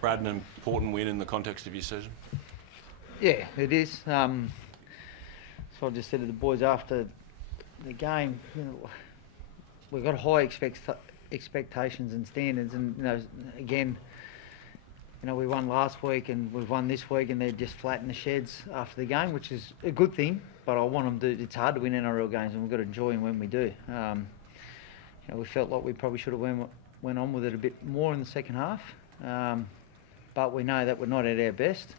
Brad, an important win in the context of your season? Yeah, it is. So I just said to the boys after the game, we've got high expectations and standards, and again, we won last week and we've won this week, and they're just flat in the sheds after the game, which is a good thing. But I want them to. It's hard to win NRL games, and we've got to enjoy them when we do. We felt like we probably should have went on with it a bit more in the second half, but we know that we're not at our best.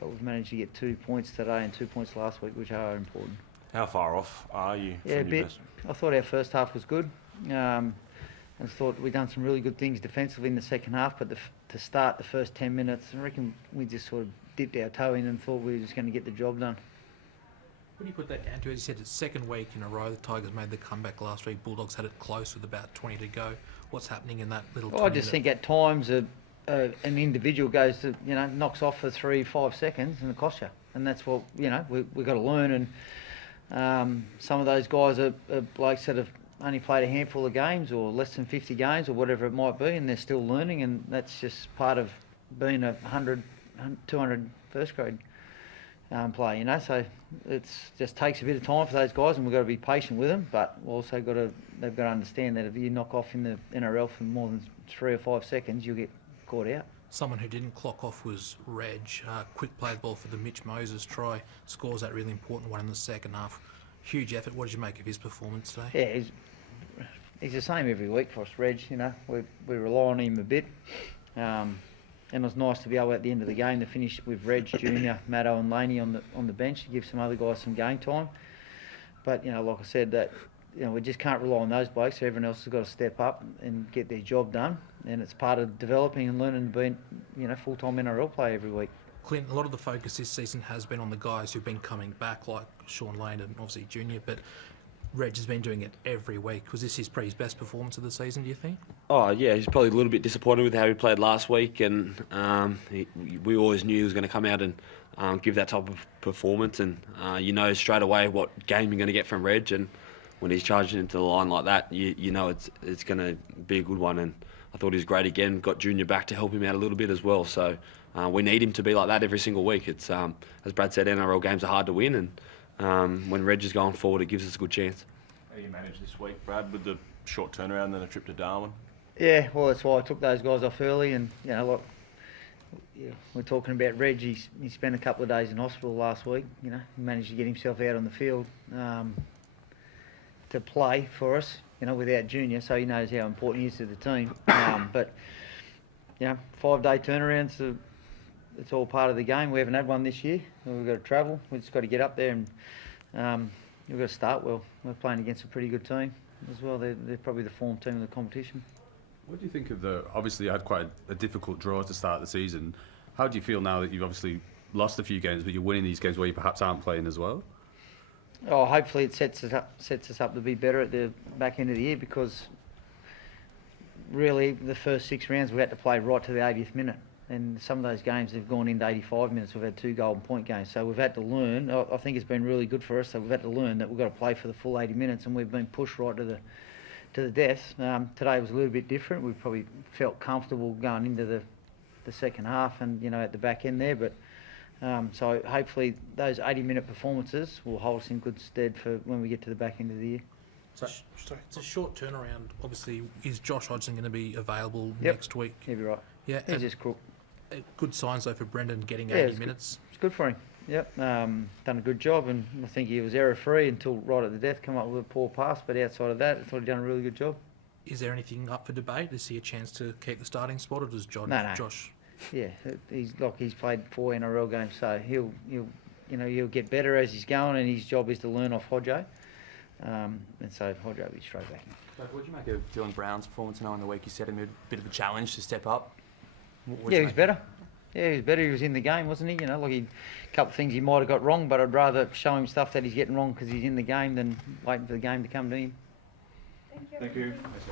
But we've managed to get 2 points today and 2 points last week, which are important. How far off are you from a bit. Best? I thought our first half was good. And thought we'd done some really good things defensively in the second half, but to start the first 10 minutes, I reckon we just sort of dipped our toe in and thought we were just going to get the job done. What do you put that down to? As you said, it's second week in a row. The Tigers made the comeback last week. Bulldogs had it close with about 20 to go. What's happening in that little? I just think at times an individual goes to knocks off for 3-5 seconds and it costs you, and that's what we've got to learn. And some of those guys are blokes that have only played a handful of games or less than 50 games or whatever it might be, and they're still learning, and that's just part of being a 100, 200 first grade player, so it just takes a bit of time for those guys, and we've got to be patient with them, but also they've got to understand that if you knock off in the NRL for more than 3 or 5 seconds, you'll get caught out. Someone who didn't clock off was Reg. Quick played ball for the Mitch Moses try, scores that really important one in the second half. Huge effort. What did you make of his performance today? Yeah, he's the same every week for us, Reg. We rely on him a bit. And it was nice to be able at the end of the game to finish with Reg, Junior, Maddo and Laney on the bench to give some other guys some game time. But like I said, that we just can't rely on those blokes. So everyone else has got to step up and get their job done. And it's part of developing and learning to be full-time NRL player every week. Clint, a lot of the focus this season has been on the guys who've been coming back, like Sean Lane and obviously Junior, but Reg has been doing it every week. Was this probably his best performance of the season, do you think? Oh, yeah, he's probably a little bit disappointed with how he played last week, and we always knew he was going to come out and give that type of performance, and straight away what game you're going to get from Reg, and when he's charging into the line like that, you know it's going to be a good one, and I thought he was great again. Got Junior back to help him out a little bit as well, so we need him to be like that every single week. It's as Brad said, NRL games are hard to win, and when Reg is going forward, it gives us a good chance. How do you manage this week, Brad, with the short turnaround and then a trip to Darwin? Yeah, well, that's why I took those guys off early, and we're talking about Reg. He spent a couple of days in hospital last week. He managed to get himself out on the field to play for us. Without Junior, so he knows how important he is to the team. But 5-day turnarounds, it's all part of the game. We haven't had one this year. We've got to travel. We've just got to get up there, and we've got to start well. We're playing against a pretty good team as well. They're probably the form team of the competition. What do you think of obviously you had quite a difficult draw to start the season. How do you feel now that you've obviously lost a few games, but you're winning these games where you perhaps aren't playing as well? Oh, hopefully it sets us up to be better at the back end of the year, because really the first 6 rounds we had to play right to the 80th minute, and some of those games have gone into 85 minutes. We've had 2 golden point games, so we've had to learn. I think it's been really good for us. So we've had to learn that we've got to play for the full 80 minutes, and we've been pushed right to the death. Today was a little bit different. We probably felt comfortable going into the second half and at the back end there, but. So hopefully those 80-minute performances will hold us in good stead for when we get to the back end of the year. So, it's a short turnaround. Obviously, is Josh Hodgson going to be available next week? He'll be right. Yeah, he's just crook. Good signs though for Brendan getting 80 minutes. It's good for him. Yep, done a good job, and I think he was error-free until right at the death, come up with a poor pass. But outside of that, I thought he'd done a really good job. Is there anything up for debate? Is he a chance to keep the starting spot, or does Josh? Yeah, he's played 4 NRL games, so he'll get better as he's going, and his job is to learn off Hodjo, and so Hodjo will be straight back in. What did you make of Dylan Brown's performance now in the week? You said him a bit of a challenge to step up. He was better. Yeah, he was better. He was in the game, wasn't he? A couple of things he might have got wrong, but I'd rather show him stuff that he's getting wrong because he's in the game than waiting for the game to come to him. Thank you.